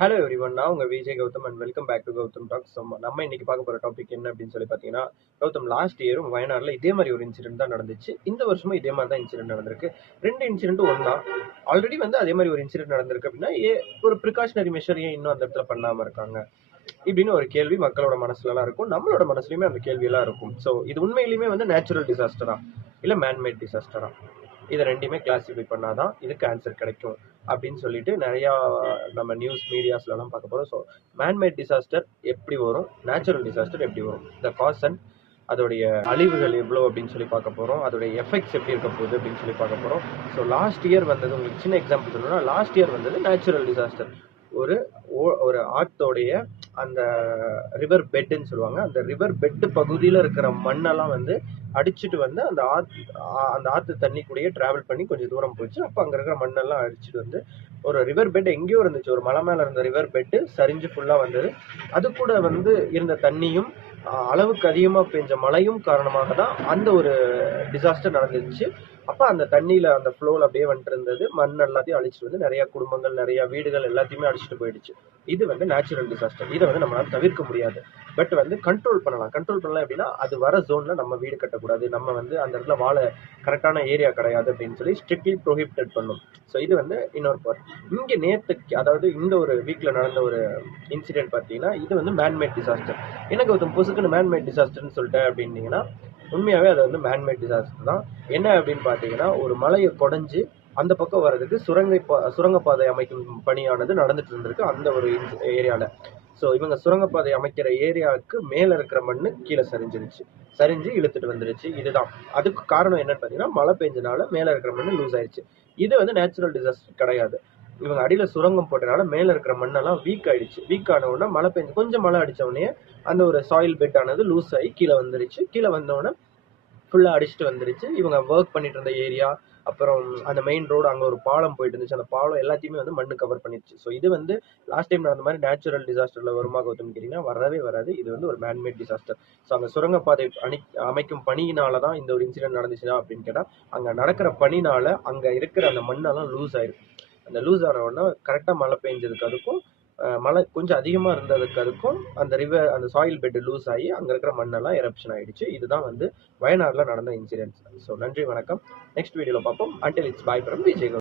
Hello everyone, நான் உங்க Vijay Gautham and welcome back to Gautham Talks. நம்ம இன்னைக்கு பார்க்க போற டாபிக் என்ன அப்படின்னு சொல்லி பார்த்தீங்கன்னா, கௌதம் லாஸ்ட் இயரும் வயநாடுல இதே மாதிரி ஒரு இன்சிடென்ட் தான் நடந்துச்சு. இந்த வருஷமும் இதே மாதிரி தான் இன்சிடென்ட் நடந்திருக்கு. ரெண்டு இன்சிடென்ட்டும் ஒன்றா. ஆல்ரெடி வந்து அதே மாதிரி ஒரு இன்சிடென்ட் நடந்திருக்கு அப்படின்னா, ஒரு ப்ரிகாஷனரி மெஷர் ஏன் இன்னும் அந்த இடத்துல பண்ணாம இருக்காங்க இப்படின்னு ஒரு கேள்வி மக்களோட மனசுலலாம் இருக்கும். நம்மளோட மனசுலயுமே அந்த கேள்வியெல்லாம் இருக்கும். ஸோ இது உண்மையிலுமே வந்து நேச்சுரல் டிசாஸ்டரா இல்லை மேன்மேட் டிசாஸ்டரா, இதை ரெண்டையுமே கிளாஸிஃபை பண்ணாதான் இதுக்கு ஆன்சர் கிடைக்கும் அப்படின்னு சொல்லிட்டு நிறையா நம்ம நியூஸ் மீடியாஸ்லாம் பார்க்க போகிறோம். ஸோ மேன்மேட் டிசாஸ்டர் எப்படி வரும், நேச்சுரல் டிசாஸ்டர் எப்படி வரும், த காஸ் அண்ட் அதோடைய அழிவுகள் எவ்வளோ அப்படின்னு சொல்லி பார்க்க போகிறோம், அதோடைய எஃபெக்ட்ஸ் எப்படி இருக்க போகுது அப்படின்னு சொல்லி பார்க்க போகிறோம். ஸோ லாஸ்ட் இயர் வந்தது, உங்களுக்கு சின்ன எக்ஸாம்பிள் சொல்லணும்னா, லாஸ்ட் இயர் வந்தது நேச்சுரல் டிசாஸ்டர். ஒரு ஒரு ஆத்தோடைய அந்த ரிவர் பெட்டுன்னு சொல்லுவாங்க, அந்த ரிவர் பெட்டு பகுதியில் இருக்கிற மண்ணெல்லாம் வந்து அடிச்சுட்டு வந்து அந்த ஆற்று தண்ணி கூடயே டிராவல் பண்ணி கொஞ்சம் தூரம் போச்சு. அப்போ அங்கே இருக்கிற மண்ணெல்லாம் அடிச்சுட்டு வந்து ஒரு ரிவர் பெட் எங்கேயோ இருந்துச்சு, ஒரு மலை மேலே இருந்த ரிவர் பெட்டு சரிஞ்சு ஃபுல்லாக வந்தது. அது கூட வந்து இருந்த தண்ணியும் அளவுக்கு அதிகமாக பெஞ்ச மழையும் காரணமாக தான் அந்த ஒரு டிசாஸ்டர் நடந்துச்சு. அப்போ அந்த தண்ணியில் அந்த ஃப்ளோவில் அப்படியே வந்துட்டு இருந்தது, மண் எல்லாத்தையும் அழிச்சிட்டு வந்து நிறையா குடும்பங்கள் நிறையா வீடுகள் எல்லாத்தையுமே அழிச்சிட்டு போயிடுச்சு. இது வந்து நேச்சுரல் டிசாஸ்டர். இதை வந்து நம்மளால் தவிர்க்க முடியாது. பட் வந்து கண்ட்ரோல் பண்ணலாம். கண்ட்ரோல் பண்ணலாம் எப்படின்னா, அது வர ஜோனில் நம்ம வீடு கட்டக்கூடாது, நம்ம வந்து அந்த இடத்துல வாழ கரெக்டான ஏரியா கிடையாது அப்படின்னு சொல்லி ஸ்ட்ரிக்ட்லி ப்ரொஹிபிட்டட் பண்ணும். ஸோ இது வந்து இன்னொரு பார்ட். இங்கே நேற்றுக்கு, அதாவது இந்த ஒரு வீக்கில் நடந்த ஒரு இன்சிடென்ட் பார்த்தீங்கன்னா, இது வந்து மேன்மேட் டிசாஸ்டர். எனக்கு ஒருத்தன் புதுசுக்குன்னு மேன்மேட் டிசாஸ்டர்னு சொல்லிட்டேன் அப்படின்னீங்கன்னா, உண்மையாகவே அது வந்து மேன்மேட் டிசாஸ்டர் தான். என்ன அப்படின்னு பார்த்தீங்கன்னா, ஒரு மலையை குடஞ்சி அந்த பக்கம் வர்றதுக்கு சுரங்கப்பாதை அமைக்கும் பணியானது நடந்துட்டு இருந்திருக்கு அந்த ஒரு ஏரியாவில். ஸோ இவங்க சுரங்கப்பாதை அமைக்கிற ஏரியாவுக்கு மேலே இருக்கிற மண்ணு கீழே சரிஞ்சு இழுத்துட்டு வந்துருச்சு. இதுதான் அதுக்கு காரணம் என்னன்னு பார்த்தீங்கன்னா, மழை பெஞ்சனால மேலே இருக்கிற மண்ணு லூஸ் ஆயிடுச்சு. இது வந்து நேச்சுரல் டிசாஸ்டர் கிடையாது. இவங்க அடியில் சுரங்கம் போட்டனால மேலே இருக்கிற மண்ணெல்லாம் வீக் ஆயிடுச்சு. வீக் ஆன உடனே மழை பெஞ்சு கொஞ்சம் மழை அடித்த உடனே அந்த ஒரு சாயில் பெட் ஆனது லூஸ் ஆகி கீழே வந்துருச்சு. கீழே வந்தோடனே ஃபுல்லாக அடிச்சுட்டு வந்துருச்சு. இவங்க ஒர்க் பண்ணிட்டு இருந்த ஏரியா, அப்புறம் அந்த மெயின் ரோடு, அங்கே ஒரு பாலம் போயிட்டு இருந்துச்சு, அந்த பாலம் எல்லாத்தையுமே வந்து மண்ணு கவர் பண்ணிடுச்சு. ஸோ இது வந்து லாஸ்ட் டைம் நடந்த மாதிரி நேச்சுரல் டிசாஸ்டரில் வருமா கௌதம் கேட்டிங்கன்னா, வரவே வராது. இது வந்து ஒரு மேன்மேட் டிசாஸ்டர். ஸோ அங்கே சுரங்கப்பாதை அமைக்கும் பணியினால தான் இந்த ஒரு இன்சிடென்ட் நடந்துச்சுன்னா அப்படின்னு கேட்டால், அங்கே நடக்கிற பணினால அங்கே இருக்கிற அந்த மண்ணெல்லாம் லூஸ் ஆயிருக்கு. அந்த லூஸ் ஆன உடனே கரெக்டாக மழை பெஞ்சதுக்கு அதுக்கும் மழை கொஞ்சம் அதிகமாக இருந்ததுக்கு அதுக்கும் அந்த சாயில் பெட் லூஸ் ஆகி அங்கே இருக்கிற மண்ணெல்லாம் எரப்ஷன் ஆகிடுச்சு. இதுதான் வந்து வயநாட்டில் நடந்த இன்சிடென்ட்ஸ். ஸோ நன்றி, வணக்கம். நெக்ஸ்ட் வீடியோவில் பார்ப்போம். Until it's bye from Vijay.